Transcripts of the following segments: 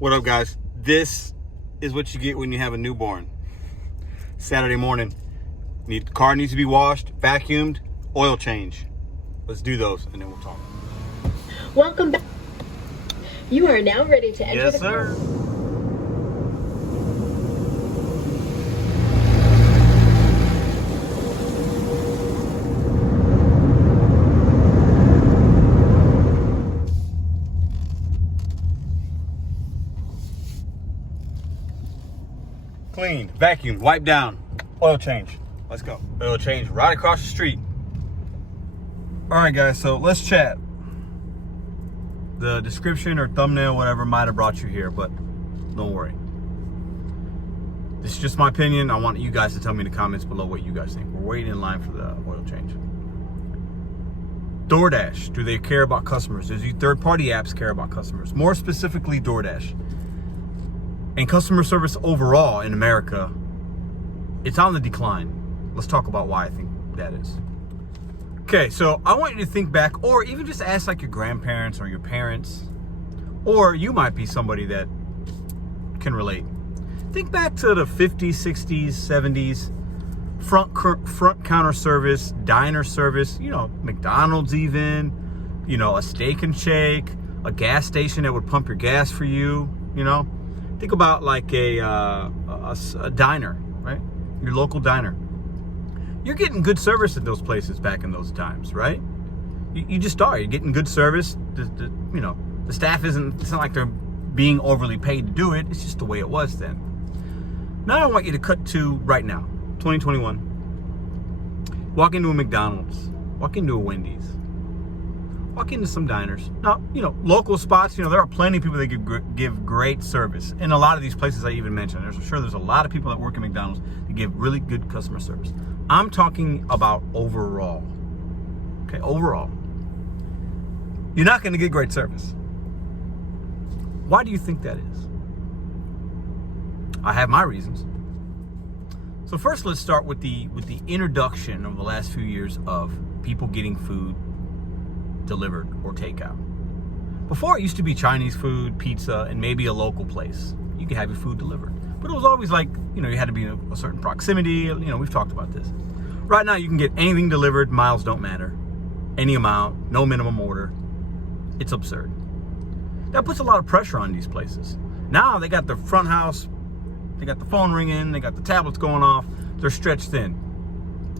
What up, guys? This is what you get when you have a newborn. Saturday morning, the car needs to be washed, vacuumed, oil change. Let's do those, and then we'll talk. Welcome back. You are now ready to enter Yes, sir. Cleaned, vacuumed, wiped down, oil change. Let's go. Oil change right across the street. All right, guys, so let's chat. The description or thumbnail, whatever, might have brought you here, but don't worry. This is just my opinion. I want you guys to tell me in the comments below what you guys think. We're waiting in line for the oil change. Doordash, do they care about customers? Does these third-party apps care about customers? More specifically, Doordash. And customer service overall in America, it's on the decline. Let's talk about why I think that is. Okay, so I want you to think back, or even just ask like your grandparents or your parents, or you might be somebody that can relate. Think back to the 50s, 60s, 70s, front counter service, diner service, you know, McDonald's even, you know, a Steak and Shake, a gas station that would pump your gas for you, you know. Think about like a diner, right? Your local diner. You're getting good service at those places back in those times, right? You just are. You're getting good service. You know, the staff isn't. It's not like they're being overly paid to do it. It's just the way it was then. Now I want you to cut to right now, 2021. Walk into a McDonald's. Walk into a Wendy's. Walk into some diners. Now, you know, local spots, you know, there are plenty of people that give great service. In a lot of these places I even mentioned, there's a lot of people that work at McDonald's that give really good customer service. I'm talking about overall. Okay, overall. You're not going to get great service. Why do you think that is? I have my reasons. So first, let's start with the introduction of the last few years of people getting food delivered or takeout. Before, it used to be Chinese food, pizza, and maybe a local place. You could have your food delivered. But it was always like, you know, you had to be in a certain proximity. You know, we've talked about this. Right now, you can get anything delivered. Miles don't matter. Any amount, no minimum order. It's absurd. That puts a lot of pressure on these places. Now, they got the front house. They got the phone ringing. They got the tablets going off. They're stretched thin.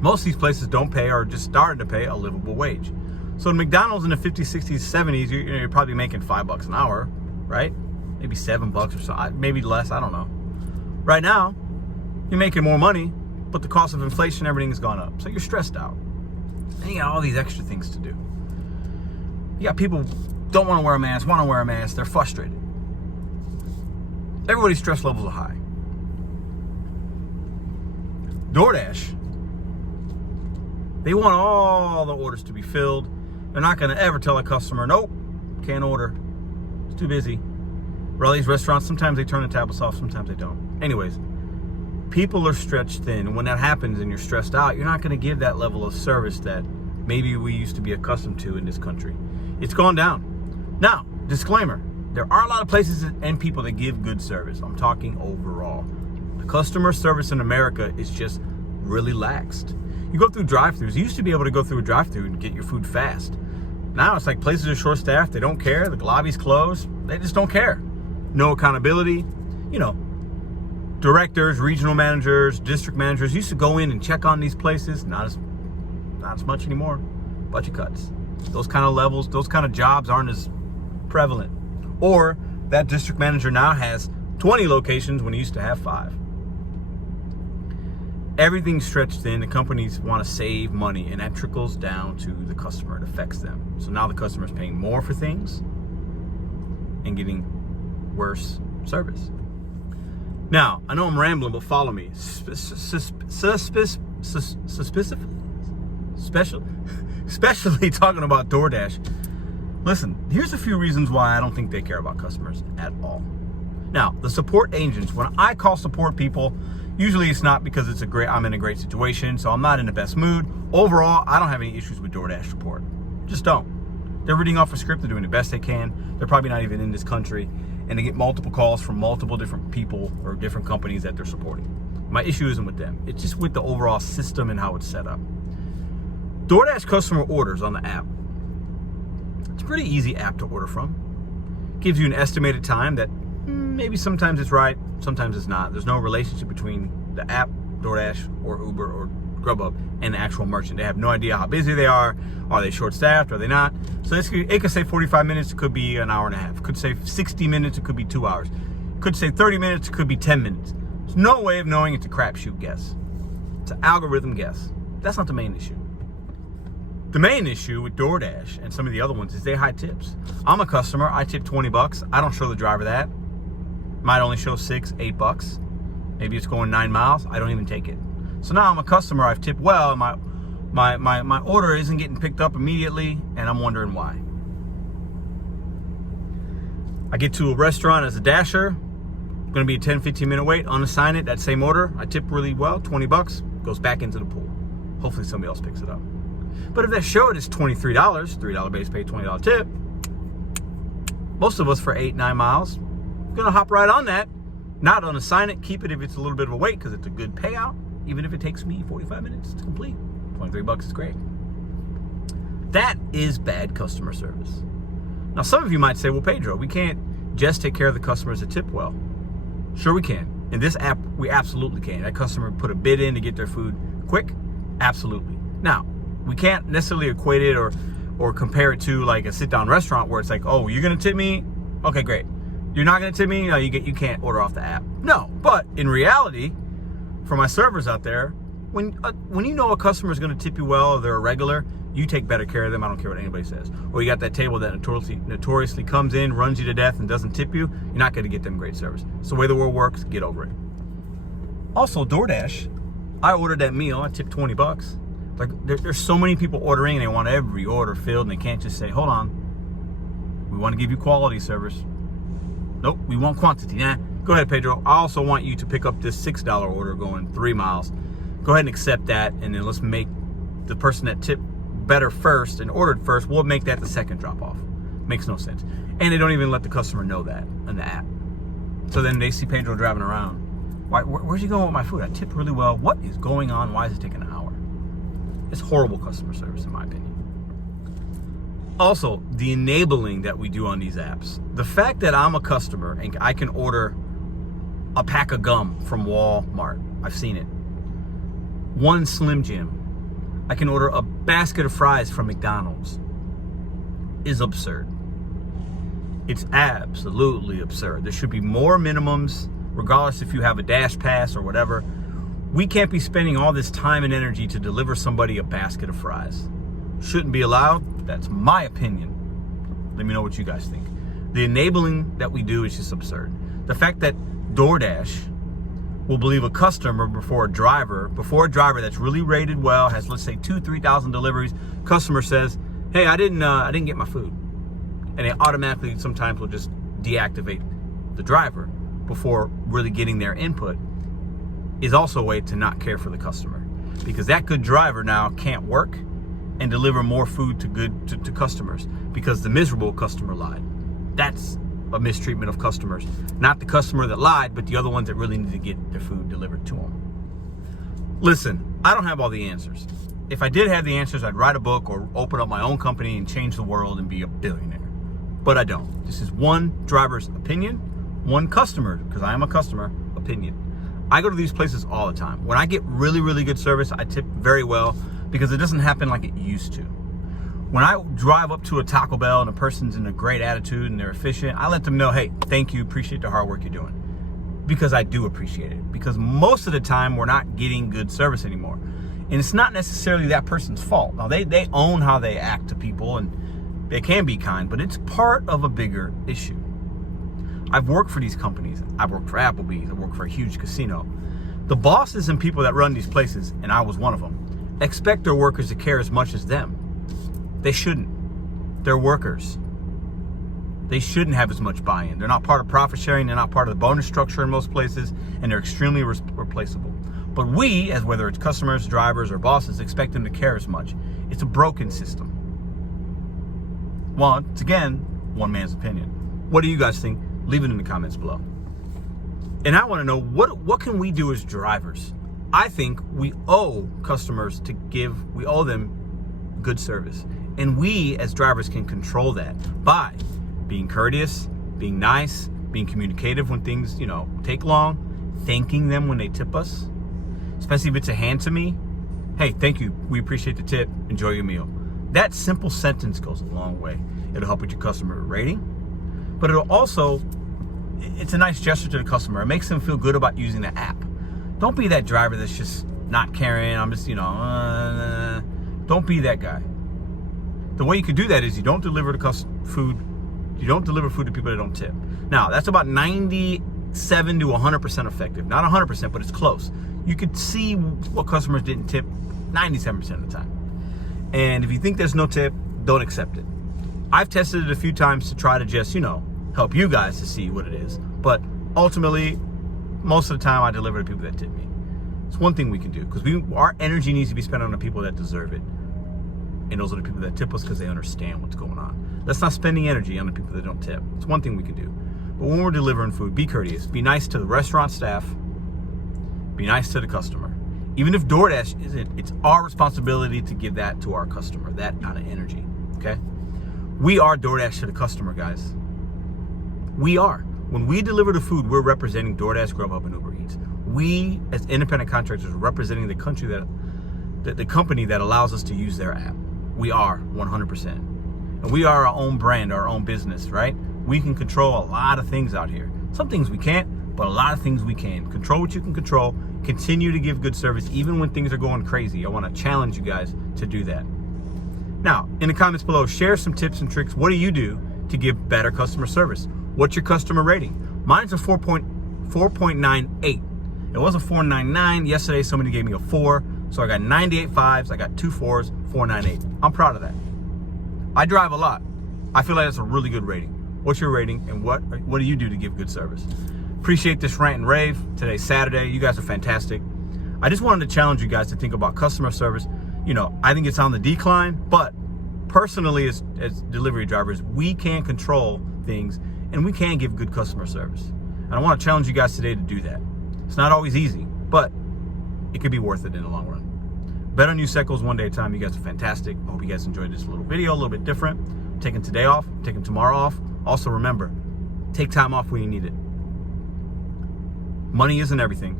Most of these places don't pay or are just starting to pay a livable wage. So in McDonald's in the 50s, 60s, 70s, you're probably making $5 an hour, right? Maybe $7 or so, maybe less, I don't know. Right now, you're making more money, but the cost of inflation, everything has gone up. So you're stressed out. And you got all these extra things to do. You got people don't want to wear a mask, want to wear a mask, they're frustrated. Everybody's stress levels are high. Doordash, they want all the orders to be filled. They're not going to ever tell a customer, nope, can't order. It's too busy. Or all these restaurants, sometimes they turn the tablets off, sometimes they don't. Anyways, people are stretched thin. And when that happens and you're stressed out, you're not going to give that level of service that maybe we used to be accustomed to in this country. It's gone down. Now, disclaimer, there are a lot of places and people that give good service. I'm talking overall. The customer service in America is just really laxed. You go through drive-thrus. You used to be able to go through a drive-thru and get your food fast. Now it's like places are short-staffed. They don't care. The lobby's closed. They just don't care. No accountability. You know, directors, regional managers, district managers used to go in and check on these places. Not as much anymore. Budget cuts. Those kind of levels, those kind of jobs aren't as prevalent. Or that district manager now has 20 locations when he used to have 5. Everything's stretched thin. The companies want to save money, and that trickles down to the customer. It affects them. So now the customer's paying more for things and getting worse service. Now, I know I'm rambling, but follow me. Especially talking about Doordash. Listen, here's a few reasons why I don't think they care about customers at all. Now, the support agents, when I call support people, usually it's not because I'm in a great situation, so I'm not in the best mood. Overall, I don't have any issues with Doordash support. Just don't. They're reading off a script. They're doing the best they can. They're probably not even in this country. and they get multiple calls from multiple different people or different companies that they're supporting. My issue isn't with them. It's just with the overall system and how it's set up. DoorDash customer orders on the app. It's a pretty easy app to order from. Gives you an estimated time that maybe sometimes it's right, sometimes it's not. There's no relationship between the app, DoorDash, or Uber, or Grubhub, and the actual merchant. They have no idea how busy they are. Are they short-staffed? Are they not? So it could say 45 minutes. It could be an hour and a half. It could say 60 minutes. It could be 2 hours. It could say 30 minutes. It could be 10 minutes. There's no way of knowing. It's a crapshoot guess. It's an algorithm guess. That's not the main issue. The main issue with DoorDash and some of the other ones is they hide tips. I'm a customer. I tip $20. I don't show the driver that. Might only show $6, $8. Maybe it's going 9 miles. I don't even take it. So now I'm a customer. I've tipped well. And my order isn't getting picked up immediately, and I'm wondering why. I get to a restaurant as a dasher. Going to be a 10-15 minute wait. Unassign it. That same order. I tip really well. $20 goes back into the pool. Hopefully somebody else picks it up. But if they show it as $23, $3 base pay, $20 tip, most of us for 8-9 miles, gonna hop right on that, not unassign it, keep it if it's a little bit of a wait because it's a good payout, even if it takes me 45 minutes to complete. $23 is great. That is bad customer service. Now, some of you might say, well, Pedro, we can't just take care of the customers that tip well. Sure we can. In this app, we absolutely can. That customer put a bid in to get their food quick? Absolutely. Now, we can't necessarily equate it or compare it to like a sit-down restaurant where it's like, oh, you're gonna tip me? Okay, great. You're not gonna tip me? No, you can't order off the app. No, but in reality, for my servers out there, when you know a customer is gonna tip you well, or they're a regular, you take better care of them. I don't care what anybody says. Or you got that table that notoriously comes in, runs you to death, and doesn't tip you. You're not gonna get them great service. It's the way the world works. Get over it. Also, DoorDash, I ordered that meal. I tipped $20. Like there's so many people ordering and they want every order filled and they can't just say, hold on, we want to give you quality service. Nope, we want quantity. Nah, go ahead, Pedro. I also want you to pick up this $6 order going 3 miles. Go ahead and accept that, and then let's make the person that tipped better first and ordered first, we'll make that the second drop off. Makes no sense. And they don't even let the customer know that in the app. So then they see Pedro driving around. Where's he going with my food? I tipped really well. What is going on? Why is it taking an hour? It's horrible customer service, in my opinion. Also, the enabling that we do on these apps. The fact that I'm a customer and I can order a pack of gum from Walmart. I've seen it. One Slim Jim. I can order a basket of fries from McDonald's. Is absurd. It's absolutely absurd. There should be more minimums, regardless if you have a Dash Pass or whatever. We can't be spending all this time and energy to deliver somebody a basket of fries. Shouldn't be allowed. That's my opinion. Let me know what you guys think. The enabling that we do is just absurd. The fact that DoorDash will believe a customer before a driver that's really rated well, has, let's say, 2,000-3,000 deliveries. Customer says, hey, I didn't get my food. And they automatically sometimes will just deactivate the driver before really getting their input, is also a way to not care for the customer, because that good driver now can't work and deliver more food to customers because the miserable customer lied. That's a mistreatment of customers. Not the customer that lied, but the other ones that really need to get their food delivered to them. Listen, I don't have all the answers. If I did have the answers, I'd write a book or open up my own company and change the world and be a billionaire. But I don't. This is one driver's opinion, one customer, because I am a customer, opinion. I go to these places all the time. When I get really, really good service, I tip very well because it doesn't happen like it used to. When I drive up to a Taco Bell and a person's in a great attitude and they're efficient, I let them know, hey, thank you, appreciate the hard work you're doing. Because I do appreciate it. Because most of the time, we're not getting good service anymore. And it's not necessarily that person's fault. Now, they own how they act to people and they can be kind, but it's part of a bigger issue. I've worked for these companies. I've worked for Applebee's. I've worked for a huge casino. The bosses and people that run these places, and I was one of them, expect their workers to care as much as them. They shouldn't. They're workers. They shouldn't have as much buy-in. They're not part of profit sharing. They're not part of the bonus structure in most places, and they're extremely replaceable. But we, as whether it's customers, drivers, or bosses, expect them to care as much. It's a broken system. Once again, one man's opinion. What do you guys think? Leave it in the comments below. And I want to know, what can we do as drivers? I think we owe customers we owe them good service. And we as drivers can control that by being courteous, being nice, being communicative when things, take long, thanking them when they tip us, especially if it's a hand to me. Hey, thank you. We appreciate the tip. Enjoy your meal. That simple sentence goes a long way. It'll help with your customer rating, but it's a nice gesture to the customer. It makes them feel good about using the app. Don't be that driver that's just not caring. I'm just, don't be that guy. The way you can do that is you don't deliver food to people that don't tip. Now, that's about 97 to 100% effective. Not 100%, but it's close. You could see what customers didn't tip 97% of the time. And if you think there's no tip, don't accept it. I've tested it a few times to try to just, help you guys to see what it is. But ultimately, most of the time I deliver to people that tip me. It's one thing we can do, because our energy needs to be spent on the people that deserve it. And those are the people that tip us because they understand what's going on. Let's not spend the energy on the people that don't tip. It's one thing we can do. But when we're delivering food, be courteous. Be nice to the restaurant staff. Be nice to the customer. Even if DoorDash isn't, it's our responsibility to give that to our customer, that kind of energy, okay? We are DoorDash to the customer, guys. We are. When we deliver the food, we're representing DoorDash, Grubhub, and Uber Eats. We, as independent contractors, are representing the company that allows us to use their app. We are 100%. And we are our own brand, our own business, right? We can control a lot of things out here. Some things we can't, but a lot of things we can. Control what you can control. Continue to give good service even when things are going crazy. I want to challenge you guys to do that. Now, in the comments below, share some tips and tricks. What do you do to give better customer service? What's your customer rating? Mine's a 4.98. It was a 4.99. Yesterday, somebody gave me a 4. So I got 98 5s. I got 2 4s, 4.98. I'm proud of that. I drive a lot. I feel like that's a really good rating. What's your rating, and what do you do to give good service? Appreciate this rant and rave. Today's Saturday. You guys are fantastic. I just wanted to challenge you guys to think about customer service. I think it's on the decline, but personally as delivery drivers, we can control things and we can give good customer service. And I want to challenge you guys today to do that. It's not always easy, but it could be worth it in the long run. BetonYou cycles one day at a time. You guys are fantastic. I hope you guys enjoyed this little video, a little bit different. I'm taking today off, I'm taking tomorrow off. Also remember, take time off when you need it. Money isn't everything.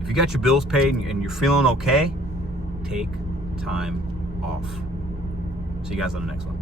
If you got your bills paid and you're feeling okay, take time off. See you guys on the next one.